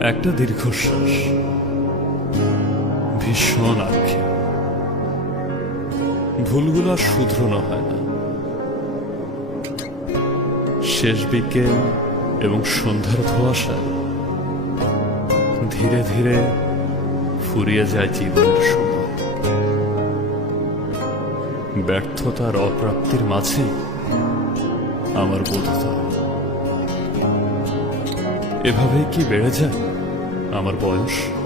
একটা দীর্ঘশ্বাস, ভীষণ আক্ষেপ। ভুলগুলো আর শুধরানো হয় না। শেষ বিকেল এবং সন্ধ্যার ধোঁয়াশায় ধীরে ধীরে ফুরিয়ে যায় জীবনের সময়। ব্যর্থতার অপ্রাপ্তির মাঝে আমার বোধতা। এভাবেই কি বেড়ে যায় আমার বয়স?